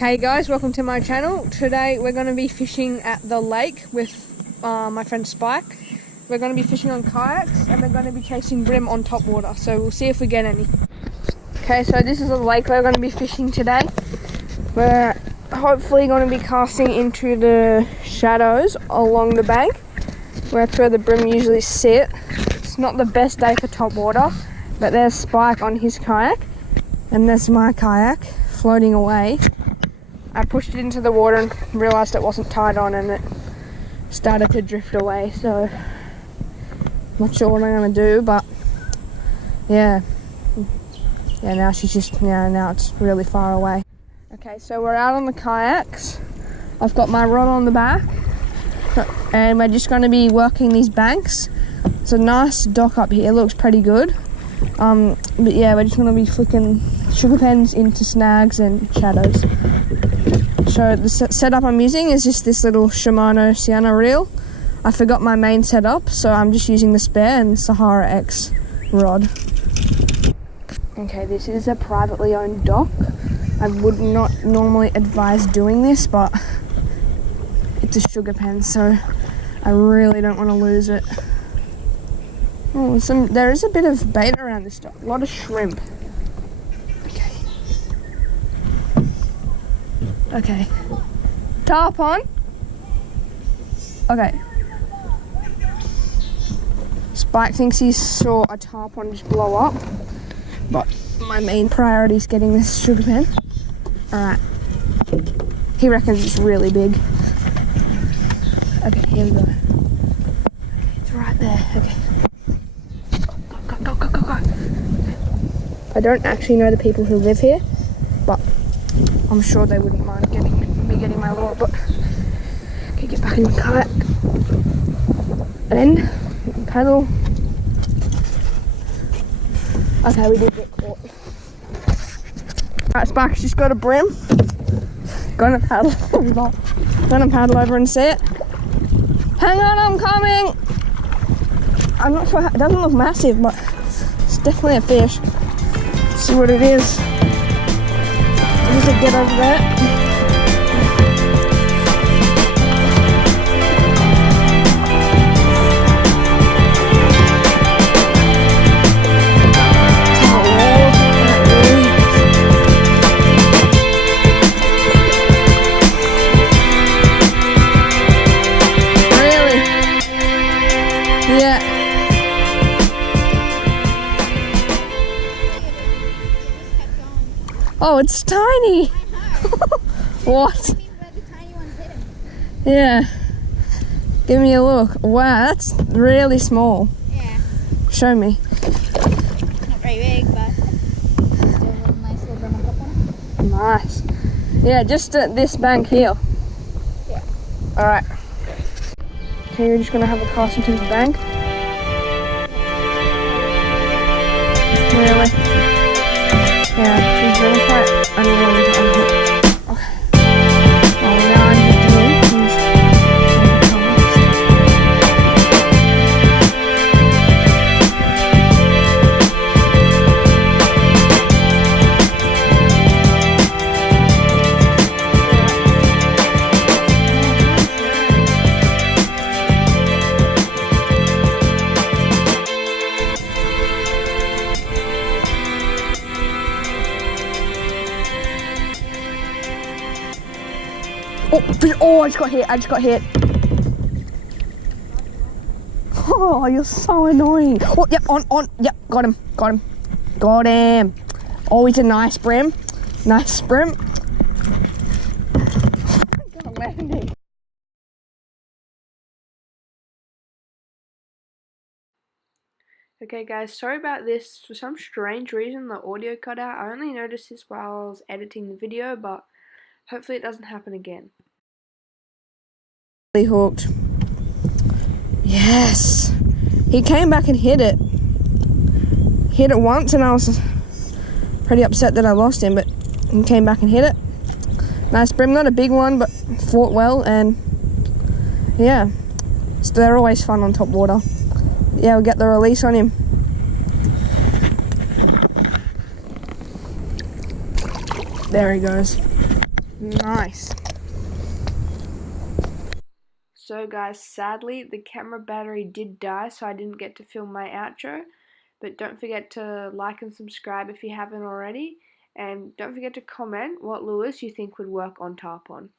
Hey guys, welcome to my channel. Today we're going to be fishing at the lake with my friend Spike. We're going to be fishing on kayaks and we're going to be chasing bream on top water, so we'll see if we get any. Okay, so this is a lake we're going to be fishing today. We're hopefully going to be casting into the shadows along the bank. That's where the bream usually sit. It's not the best day for top water, but there's Spike on his kayak and there's my kayak floating away. I pushed it into the water and realised it wasn't tied on and it started to drift away, so not sure what I'm going to do, but yeah, now she's just, now it's really far away. Okay, so we're out on the kayaks. I've got my rod on the back and we're just going to be working these banks. It's a nice dock up here, looks pretty good. But yeah, we're just going to be flicking sugar pens into snags and shadows. So the setup I'm using is just this little Shimano Sienna reel. I forgot my main setup, so I'm just using the spare and Sahara X rod. Okay, this is a privately owned dock. I would not normally advise doing this, but it's a sugar pen, so I really don't want to lose it. Oh, there is a bit of bait around this dock, a lot of shrimp. Okay, tarp on. Okay. Spike thinks he saw a tarpon just blow up, but my main priority is getting this sugar pen. Alright. He reckons it's really big. Okay, here we go. It's right there. Okay. Go. I don't actually know the people who live here, but I'm sure they wouldn't mind me getting my lure, but okay, get back in the kayak and paddle. Okay, we did get caught. Alright, Spark's just got a bream. Gonna paddle over and see it. Hang on, I'm coming! I'm not sure, it doesn't look massive, but it's definitely a fish. Let's see what it is. Just to get over there. Really? Yeah. Oh, it's tiny. What? Yeah. Give me a look. Wow, that's really small. Yeah. Show me. Not very big, but still a nice little bream on top one. Nice. Yeah, just at this bank here. Yeah. Alright. Okay, you're just gonna have a cast into the bank. Really? Yeah, he's really quite unwilling to unhook. Okay. Well, now I'm just doing Oh, I just got hit. Oh, you're so annoying. Oh, yep, on. Yep, got him. Oh, he's a nice bream. Okay guys, sorry about this. For some strange reason the audio cut out. I only noticed this while I was editing the video, but hopefully it doesn't happen again. Hooked. Yes. He came back and hit it. Hit it once and I was pretty upset that I lost him, but he came back and hit it. Nice bream, not a big one, but fought well, and yeah. So they're always fun on top water. Yeah, we'll get the release on him. There he goes. Nice. So guys, sadly the camera battery did die, so I didn't get to film my outro. But don't forget to like and subscribe if you haven't already. And don't forget to comment what lures you think would work on tarpon.